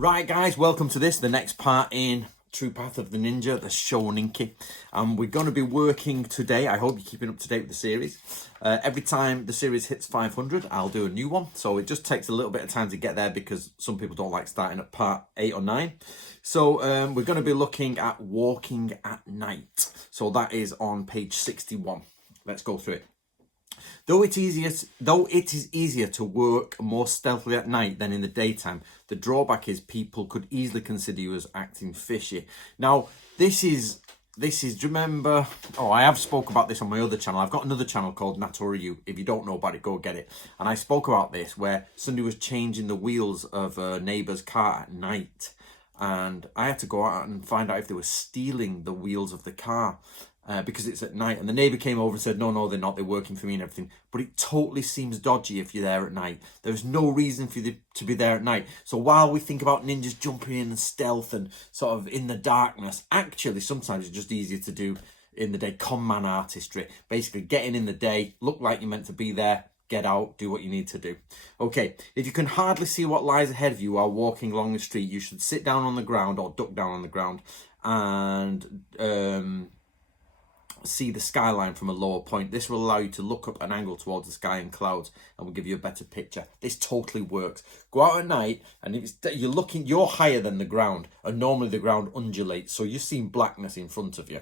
Right, guys, welcome to the next part in True Path of the Ninja, the Shoninki. We're going to be working today. I hope you're keeping up to date with the series. Every time the series hits 500, I'll do a new one. So it just takes a little bit of time to get there because some people don't like starting at part 8 or 9. So we're going to be looking at walking at night. So that is on page 61. Let's go through it. Though it is easier to work more stealthily at night than in the daytime, the drawback is people could easily consider you as acting fishy. Now, this is, do you remember? Oh, I have spoke about this on my other channel. I've got another channel called Natoriu. If you don't know about it, go get it. And I spoke about this where somebody was changing the wheels of a neighbour's car at night. And I had to go out and find out if they were stealing the wheels of the car. Because it's at night, and the neighbour came over and said, no, they're not, they're working for me and everything. But it totally seems dodgy if you're there at night. There's no reason for you to be there at night. So while we think about ninjas jumping in and stealth and sort of in the darkness, actually sometimes it's just easier to do in the day. Con man artistry, basically getting in the day, look like you're meant to be there, get out, do what you need to do. Okay, if you can hardly see what lies ahead of you while walking along the street, you should sit down on the ground or duck down on the ground and see the skyline from a lower point. This will allow you to look up an angle towards the sky and clouds and will give you a better picture. This totally works. Go out at night and if you're higher than the ground, and normally the ground undulates, so you're seeing blackness in front of you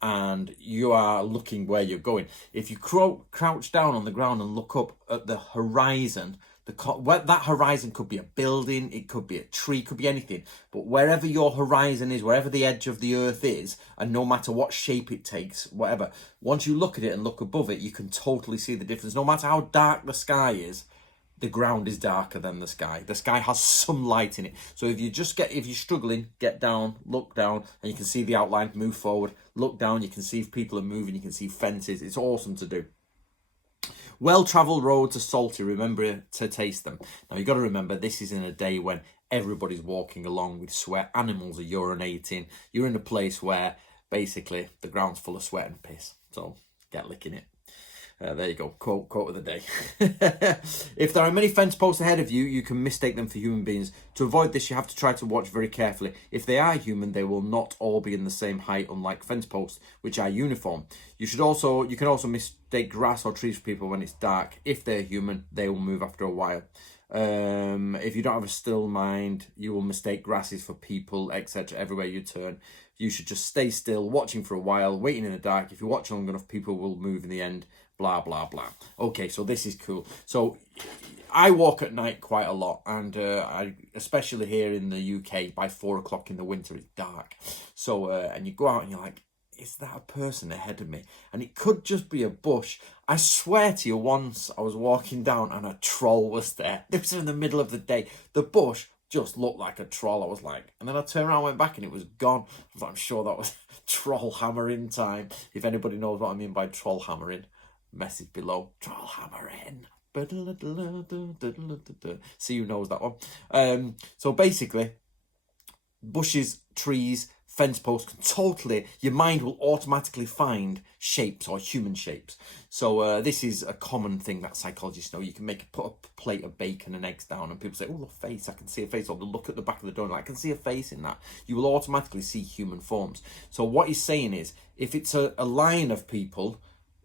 and you are looking where you're going. If you crouch down on the ground and look up at the horizon, that horizon could be a building, it could be a tree, could be anything. But wherever your horizon is, wherever the edge of the earth is, and no matter what shape it takes, whatever, once you look at it and look above it, you can totally see the difference. No matter how dark the sky is, the ground is darker than the sky. The sky has some light in it. So if you're struggling, get down, look down, and you can see the outline, move forward, look down, you can see if people are moving, you can see fences. It's awesome to do. Well-travelled roads are salty, remember to taste them. Now, you've got to remember, this is in a day when everybody's walking along with sweat, animals are urinating. You're in a place where, basically, the ground's full of sweat and piss. So, get licking it. There you go, quote of the day. If there are many fence posts ahead of you, you can mistake them for human beings. To avoid this, you have to try to watch very carefully. If they are human, they will not all be in the same height, unlike fence posts, which are uniform. You can also mistake grass or trees for people when it's dark. If they're human, they will move after a while. If you don't have a still mind, you will mistake grasses for people, etc. Everywhere you turn. You should just stay still, watching for a while, waiting in the dark. If you watch long enough, people will move in the end. Blah, blah, blah. Okay, so this is cool. So I walk at night quite a lot, and especially here in the UK, by 4 o'clock in the winter, it's dark. So, and you go out and you're like, is that a person ahead of me? And it could just be a bush. I swear to you, once I was walking down and a troll was there. This was in the middle of the day. The bush just looked like a troll. I was like, and then I turned around, went back, and it was gone. I was like, I'm sure that was troll hammering time. If anybody knows what I mean by troll hammering, message below. Troll hammering. See who knows that one. So basically, bushes, trees, fence posts can totally, your mind will automatically find shapes or human shapes. So this is a common thing that psychologists know. You can put a plate of bacon and eggs down and people say, oh, a face, I can see a face. Or they'll look at the back of the donut, I can see a face in that. You will automatically see human forms. So what he's saying is, if it's a line of people,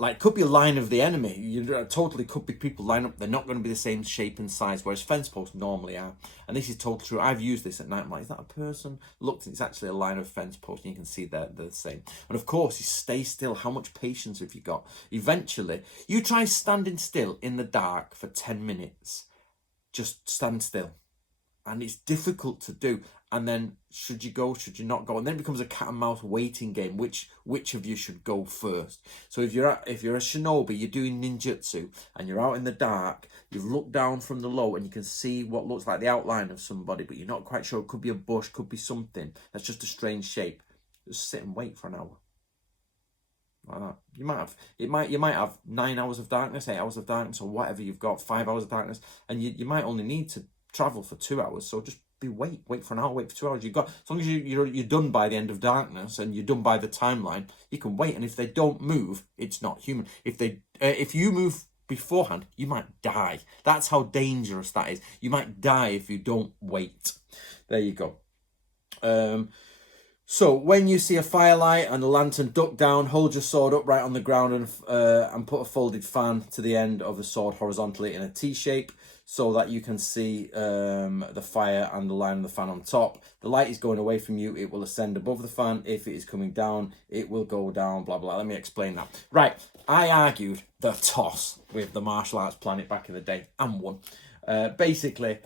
like, could be a line of the enemy. You totally could be people line up. They're not going to be the same shape and size, whereas fence posts normally are. And this is totally true. I've used this at night. I'm like, is that a person? Looked, it's actually a line of fence posts, and you can see they're the same. And of course, you stay still. How much patience have you got? Eventually, you try standing still in the dark for 10 minutes. Just stand still. And it's difficult to do. And then, should you go, should you not go? And then it becomes a cat and mouse waiting game. Which of you should go first? So if you're a shinobi, you're doing ninjutsu, and you're out in the dark, you've looked down from the low, and you can see what looks like the outline of somebody, but you're not quite sure. It could be a bush, could be something. That's just a strange shape. Just sit and wait for an hour. Like that. You might have 9 hours of darkness, 8 hours of darkness, or whatever you've got, 5 hours of darkness, and you might only need to travel for 2 hours. So just wait for an hour, wait for 2 hours. You've got, as long as you're done by the end of darkness and you're done by the timeline, you can wait. And if they don't move, it's not human. If you move beforehand, you might die. That's how dangerous that is. You might die if you don't wait. There you go. So when you see a firelight and a lantern, duck down, hold your sword upright on the ground and put a folded fan to the end of the sword horizontally in a T shape so that you can see the fire and the line of the fan on top. The light is going away from you. It will ascend above the fan. If it is coming down, it will go down, blah, blah. Let me explain that. Right, I argued the toss with the Martial Arts Planet back in the day and won. Basically...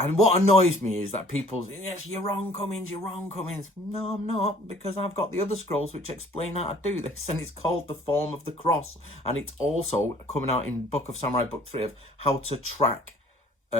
And what annoys me is that people, yes, you're wrong, Cummins, you're wrong, Cummins. No, I'm not, because I've got the other scrolls which explain how to do this, and it's called the Form of the Cross. And it's also coming out in Book of Samurai, Book 3, of how to track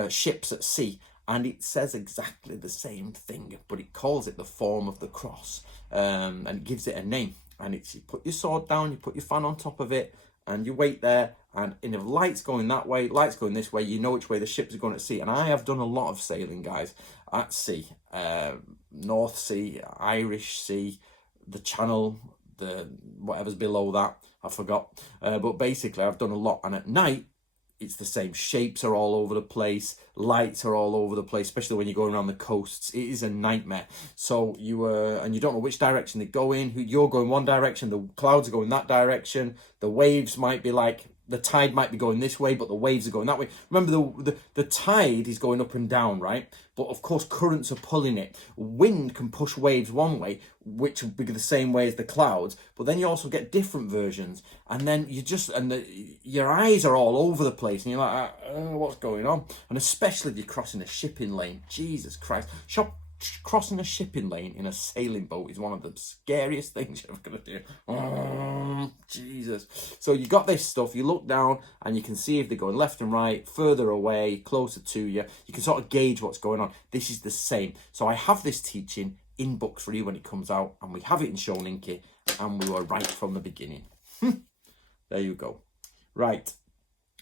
ships at sea. And it says exactly the same thing, but it calls it the Form of the Cross, and it gives it a name. And it's, you put your sword down, you put your fan on top of it, and you wait there, and if light's going that way, light's going this way, you know which way the ships are going at sea. And I have done a lot of sailing, guys, at sea. North Sea, Irish Sea, the Channel, the whatever's below that, I forgot. But basically, I've done a lot. And at night, it's the same. Shapes are all over the place. Lights are all over the place, especially when you're going around the coasts. It is a nightmare. So and you don't know which direction they go in. You're going one direction, the clouds are going that direction. The waves might be like, the tide might be going this way, but the waves are going that way. Remember, the tide is going up and down, right? But of course, currents are pulling it. Wind can push waves one way, which will be the same way as the clouds. But then you also get different versions. And then your eyes are all over the place. And you're like, what's going on? And especially if you're crossing a shipping lane. Jesus Christ. Crossing a shipping lane in a sailing boat is one of the scariest things you're ever going to do. Oh, Jesus. So you got this stuff, you look down and you can see if they're going left and right, further away, closer to you. You can sort of gauge what's going on. This is the same. So I have this teaching in book 3 when it comes out, and we have it in Shoninki, and we were right from the beginning. There you go. Right.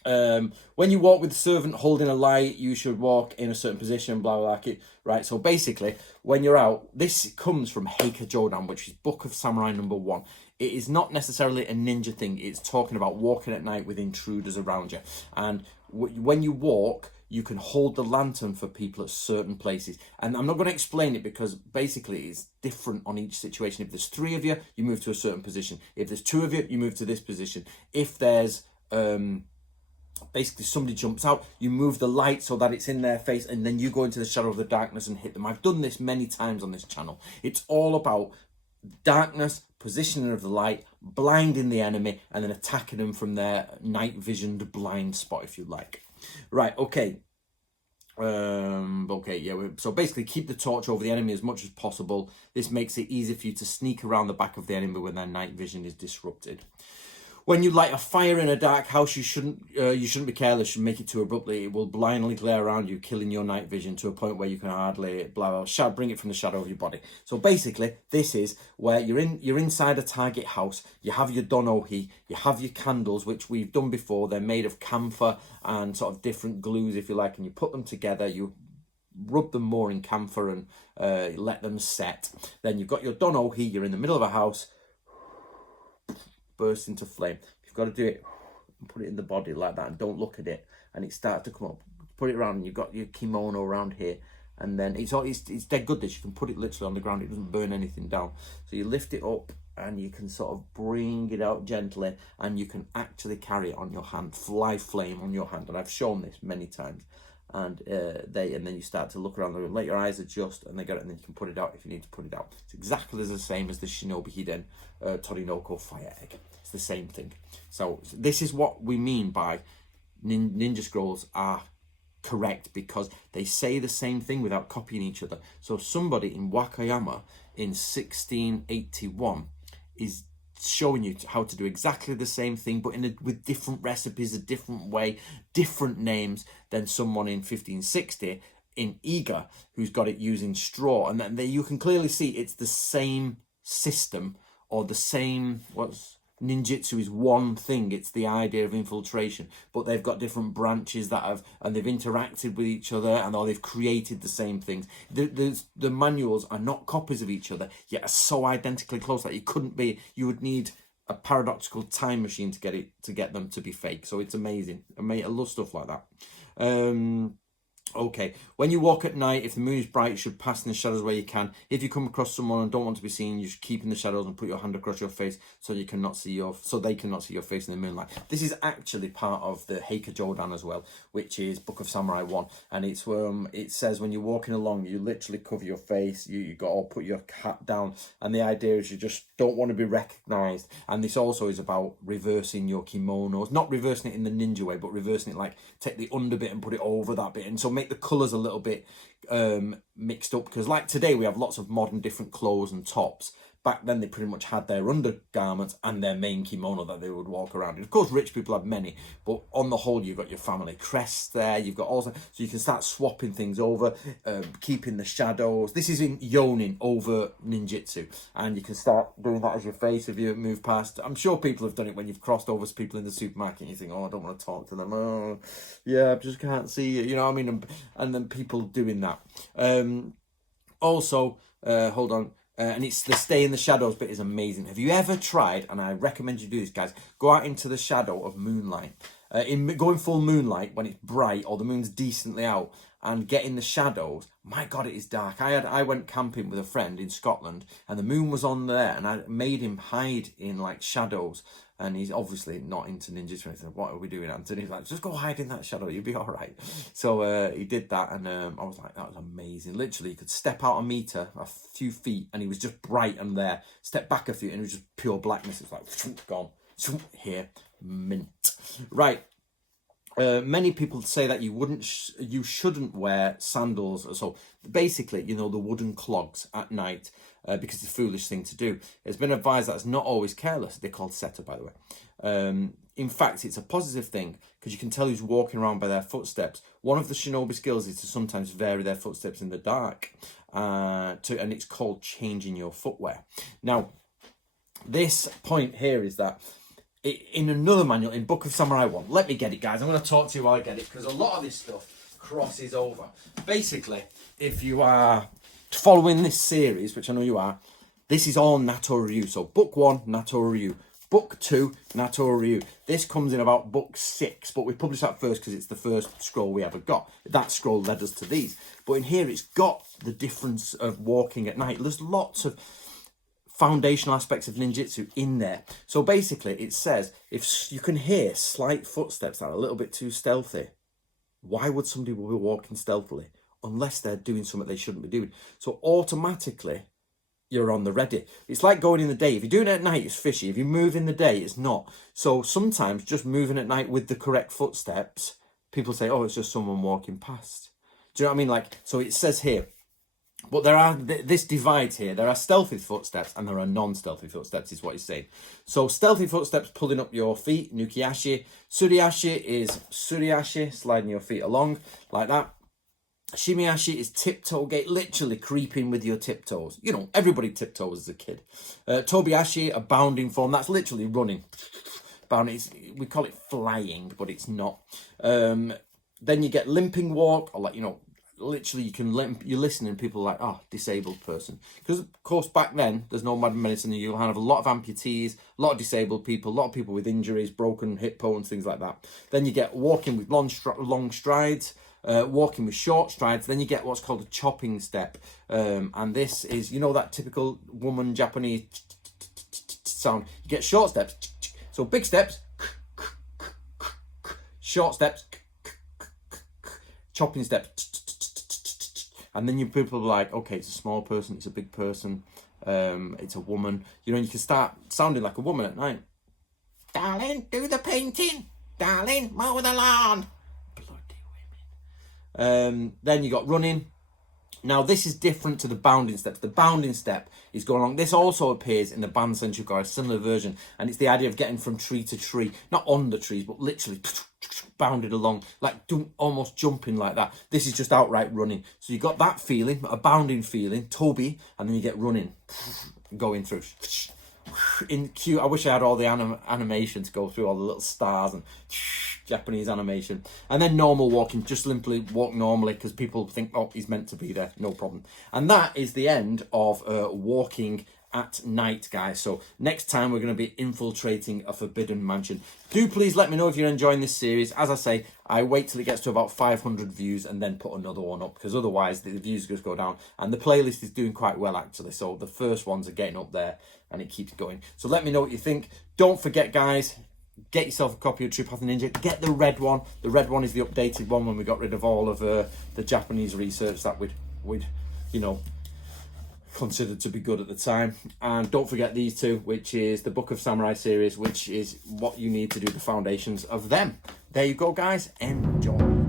When you walk with the servant holding a light, you should walk in a certain position, blah, blah, blah. Right, so basically, when you're out, this comes from Heike Jodan, which is Book of Samurai number 1. It is not necessarily a ninja thing. It's talking about walking at night with intruders around you. And when you walk, you can hold the lantern for people at certain places. And I'm not going to explain it because basically it's different on each situation. If there's 3 of you, you move to a certain position. If there's 2 of you, you move to this position. If there's... basically somebody jumps out, you move the light so that it's in their face, and then you go into the shadow of the darkness and hit them. I've done this many times on this channel. It's all about darkness, positioning of the light, blinding the enemy, and then attacking them from their night visioned blind spot, if you like. Right, okay. So basically keep the torch over the enemy as much as possible. This makes it easy for you to sneak around the back of the enemy when their night vision is disrupted. When you light a fire in a dark house, you shouldn't be careless. You should make it too abruptly. It will blindly glare around you, killing your night vision to a point where you can hardly bring it from the shadow of your body. So basically, this is where you're inside a target house. You have your donohi, you have your candles, which we've done before. They're made of camphor and sort of different glues, if you like, and you put them together. You rub them more in camphor and let them set. Then you've got your donohi. You're in the middle of a house. Burst into flame. You've got to do it and put it in the body like that, and don't look at it, and it starts to come up. Put it around, and you've got your kimono around here, and then it's dead good. This you can put it literally on the ground. It doesn't burn anything down. So you lift it up, and you can sort of bring it out gently, and you can actually carry it on your hand, fly flame on your hand. And I've shown this many times. And then you start to look around the room, let your eyes adjust, and they get it, and then you can put it out if you need to put it out. It's exactly the same as the Shinobi Hiden Torinoko fire egg. It's the same thing. So this is what we mean by ninja scrolls are correct, because they say the same thing without copying each other. So somebody in Wakayama in 1681 is showing you how to do exactly the same thing, but with different recipes, a different way, different names than someone in 1560 in Iga who's got it using straw. And then you can clearly see it's the same system, or the same, ninjutsu is one thing. It's the idea of infiltration, but they've got different branches and they've interacted with each other, and they've created the same things. The manuals are not copies of each other, yet are so identically close that you would need a paradoxical time machine to get them to be fake. So it's amazing. I love stuff like that. Okay, when you walk at night, if the moon is bright, you should pass in the shadows where you can. If you come across someone and don't want to be seen, you should keep in the shadows and put your hand across your face so they cannot see your face in the moonlight. This is actually part of the Heike Jodan as well, which is Book of Samurai 1, and it's it says when you're walking along, you literally cover your face, you got to put your hat down, and the idea is you just don't want to be recognized. And this also is about reversing your kimonos, not reversing it in the ninja way, but reversing it like take the under bit and put it over that bit, and so make the colours a little bit mixed up, because like today we have lots of modern different clothes and tops. Back then they pretty much had their undergarments and their main kimono that they would walk around in. Of course rich people have many, but on the whole you've got your family crests there, you've got also, so you can start swapping things over, keeping the shadows. This is in yonin over ninjutsu, and you can start doing that as your face if you move past. I'm sure people have done it when you've crossed over people in the supermarket and you think, oh, I don't want to talk to them, oh yeah, I just can't see you, you know what I mean? And then people doing that. Also, hold on. And it's the stay in the shadows bit is amazing. Have you ever tried, and I recommend you do this, guys, go out into the shadow of moonlight. Go in full moonlight when it's bright or the moon's decently out, and get in the shadows. My God, it is dark. I went camping with a friend in Scotland, and the moon was on there, and I made him hide in like shadows. And he's obviously not into ninjas or anything. What are we doing, Anthony? He's like, just go hide in that shadow, you'll be all right. So he did that, and I was like, that was amazing. Literally, you could step out a meter, a few feet, and he was just bright and there. Step back a few, and it was just pure blackness. It's like, gone. Here, mint. Right. Many people say that you shouldn't wear sandals. So basically, you know, the wooden clogs at night, because it's a foolish thing to do. It's been advised that it's not always careless. They're called seta, by the way. In fact, it's a positive thing because you can tell who's walking around by their footsteps. One of the shinobi skills is to sometimes vary their footsteps in the dark, and it's called changing your footwear. Now, this point here is that in another manual, in Book of Samurai 1, let me get it, guys. I'm going to talk to you while I get it, because a lot of this stuff crosses over. Basically, if you are following this series, which I know you are, this is all Nato Ryu. So Book 1, Nato Ryu. Book 2, Nato Ryu. This comes in about Book 6, but we published that first because it's the first scroll we ever got. That scroll led us to these. But in here, it's got the difference of walking at night. There's lots of foundational aspects of ninjutsu in there. So basically it says if you can hear slight footsteps that are a little bit too stealthy, why would somebody be walking stealthily unless they're doing something they shouldn't be doing? So automatically you're on the ready. It's like going in the day. If you're doing it at night, it's fishy. If you move in the day, it's not. So sometimes just moving at night with the correct footsteps, people say, oh, it's just someone walking past. Do you know what I mean? Like, so it says here, but there are, this divides here. There are stealthy footsteps and there are non-stealthy footsteps, is what he's saying. So stealthy footsteps, pulling up your feet, nukiashi. Suriashi is suriashi, sliding your feet along like that. Shimiashi is tiptoe gait, literally creeping with your tiptoes. You know, everybody tiptoes as a kid. Tobiashi, a bounding form, that's literally running. Bounding, we call it flying, but it's not. Then you get limping walk, or like, you know, literally you can limp, you're listening, people are like, oh, disabled person. Because of course back then there's no modern medicine, and you'll have a lot of amputees, a lot of disabled people, a lot of people with injuries, broken hip bones, things like that. Then you get walking with long strides, walking with short strides. Then you get what's called a chopping step, and this is, you know, that typical woman Japanese sound. You get short steps, so big steps, short steps, chopping steps. And then you people are like, okay, it's a small person, it's a big person, it's a woman. You know, you can start sounding like a woman at night. Darling, do the painting. Darling, mow the lawn. Bloody women. Then you got running. Now, this is different to the bounding steps. The bounding step is going along. This also appears in the Bansen Shukai, a similar version. And it's the idea of getting from tree to tree. Not on the trees, but literally bounded along, like almost jumping like that. This is just outright running. So you got that feeling, a bounding feeling, Toby, and then you get running, going through. In cute, I wish I had all the animation to go through all the little stars and Japanese animation. And then normal walking, just simply walk normally, because people think, oh, he's meant to be there, no problem. And that is the end of walking at night, guys. So next time we're going to be infiltrating a forbidden mansion. Do please let me know if you're enjoying this series. As I say, I wait till it gets to about 500 views and then put another one up, because otherwise the views just go down. And the playlist is doing quite well, actually. So the first ones are getting up there and it keeps going. So let me know what you think. Don't forget, guys, get yourself a copy of True Path Ninja. Get the red one. The red one is the updated one when we got rid of all of the Japanese research that we'd you know, considered to be good at the time. And don't forget these two, which is the Book of Samurai series, which is what you need to do the foundations of them. There you go, guys. Enjoy.